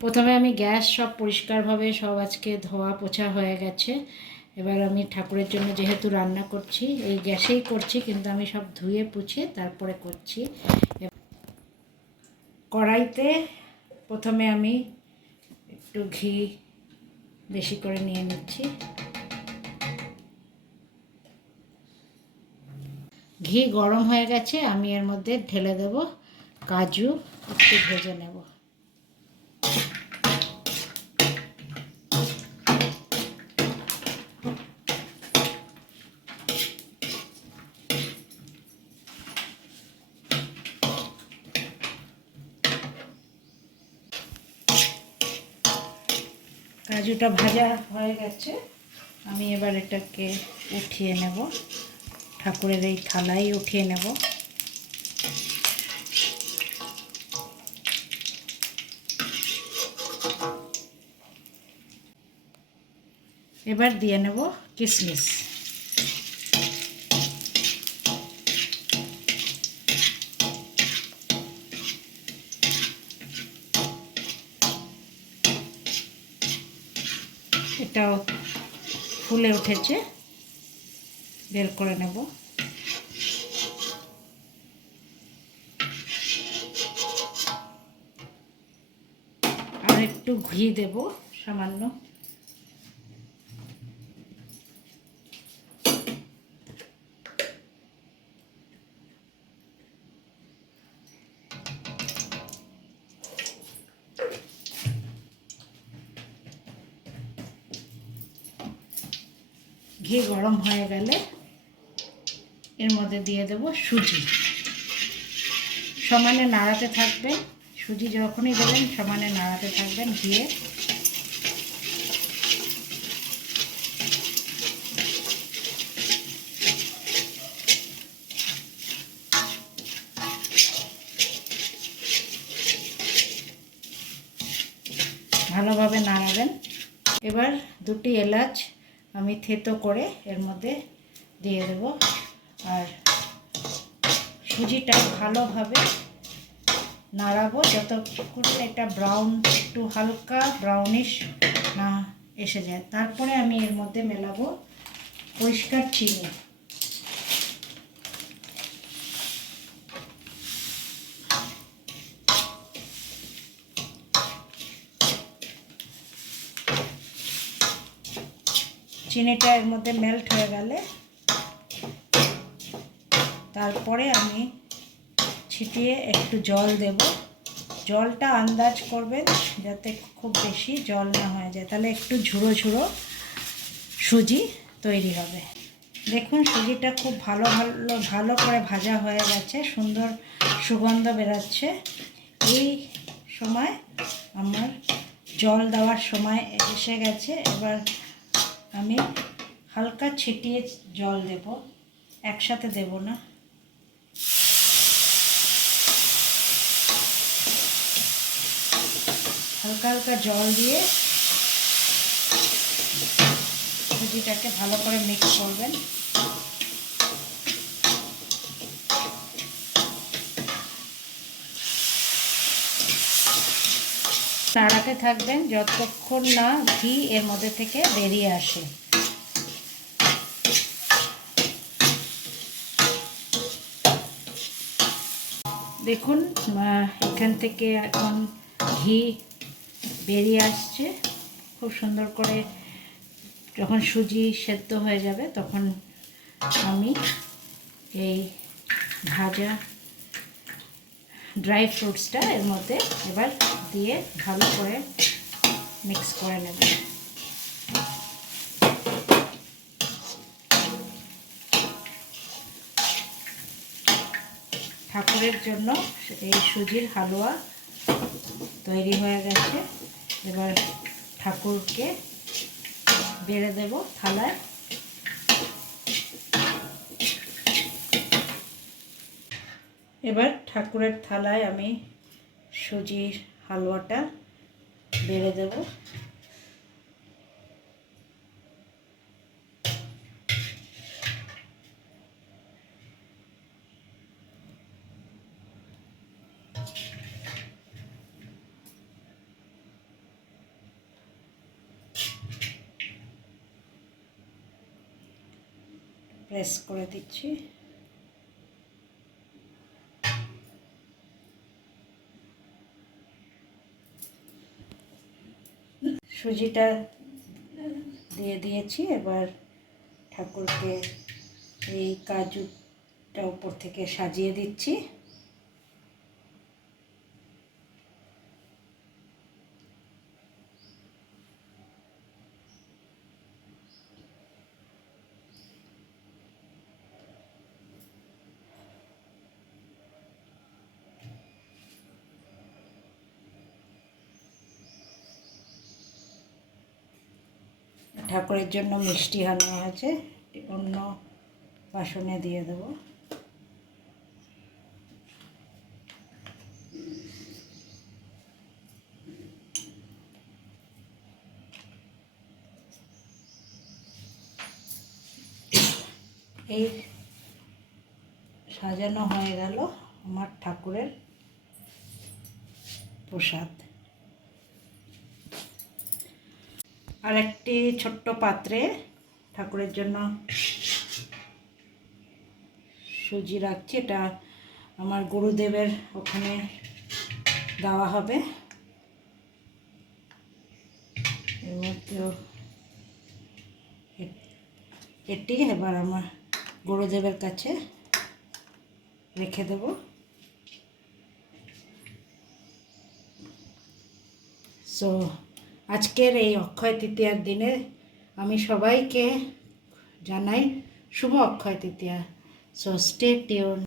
প্রথমে আমি গ্যাস সব পরিষ্কারভাবে সব আজকে ধোয়া পোছা হয়ে গেছে। এবার আমি ঠাকুরের জন্য যেহেতু রান্না করছি, এই গ্যাসেই করছি, কিন্তু আমি সব ধুয়ে পুছিয়ে তারপরে করছি। কড়াইতে প্রথমে আমি একটু ঘি বেশি করে নিয়ে নিচ্ছি। ঘি গরম হয়ে গেছে, আমি এর মধ্যে ঢেলে দেব কাজু, একটু ভেজে নেব। কাজুটা ভাজা হয়ে গেছে, আমি এবার এটাকে উঠিয়ে নেব, ঠাকুরের এই থালায় উঠিয়ে নেব। এবার দিয়ে নেব কিশমিশ। এটাও ফুলে উঠেছে, বের করে নেব। আর একটু ঘি দেব সামান্য। ঘি গরম হয়ে গেলে এর মধ্যে দিয়ে দেব সুজি। সমানে নাড়াতে থাকবেন, সুজি যখনই দেবেন সমানে নাড়াতে থাকবেন ঘিয়ে। ভালোভাবে নাড়াবেন। এবার দুটি এলাচ আমি থেতো করে এর মধ্যে দিয়ে দেব। আর সুজিটা ভালোভাবে নাড়াবো যতক্ষণ এটা ব্রাউন, একটু হালকা ব্রাউনিশ না এসে যায়। তারপরে আমি এর মধ্যে মেলাবো পরিষ্কার চিনি। চিনিটা এর মধ্যে মেল্ট হয়ে গেলে তারপরে আমি ছিটিয়ে একটু জল দেব। জলটা আন্দাজ করবেন যাতে খুব বেশি জল না হয়ে যায়, তাহলে একটু ঝুড়ো ঝুড়ো সুজি তৈরি হবে। দেখুন সুজিটা খুব ভালো করে ভাজা হয়ে গেছে, সুন্দর সুগন্ধ বেরাচ্ছে। এই সময় আমার জল দেওয়ার সময় এসে গেছে। এবার আমি হালকা ছিটিয়ে জল দেব, একসাথে দেব না। হালকা হালকা জল দিয়ে সুজিটাকে ভালো করে মিক্স করবেন। নাড়াতে থাকবেন যতক্ষণ না ঘি এর মধ্যে থেকে বেরিয়ে আসে। দেখুন এখান থেকে এখন ঘি বেরিয়ে আসছে খুব সুন্দর করে। যখন সুজি সেদ্ধ হয়ে যাবে তখন আমি এই ভাজা ড্রাই ফ্রুটসটা এর মধ্যে এবার দিয়ে ভালো করে মিক্স করে নেব। ঠাকুরের জন্য এই সুজির হালুয়া তৈরি হয়ে গেছে। এবার ঠাকুরকে বেড়ে দেব থালায়। এবার ঠাকুরের থালায় আমি সুজির হালুয়াটা বেড়ে দেব। প্রেস করে দিচ্ছি। সুজিটা দিয়ে দিয়েছি, এবার ঠাকুরকে এই কাজুটা উপর থেকে সাজিয়ে দিচ্ছি। ঠাকুরের জন্য মিষ্টি আনা হয়েছে, অন্য বাসনে দিয়ে দেবো। এই সাজানো হয়ে গেল আমার ঠাকুরের প্রসাদ। আর একটি ছোট্ট পাত্রে ঠাকুরের জন্য সুজি রাখছি, এটা আমার গুরুদেবের ওখানে দেওয়া হবে। এর মধ্যেও এটি এবার আমার গুরুদেবের কাছে রেখে দেব। সো আজকের এই অক্ষয় তৃতীয়ার দিনে আমি সবাইকে জানাই শুভ Akshaya Tritiya. So stay tune.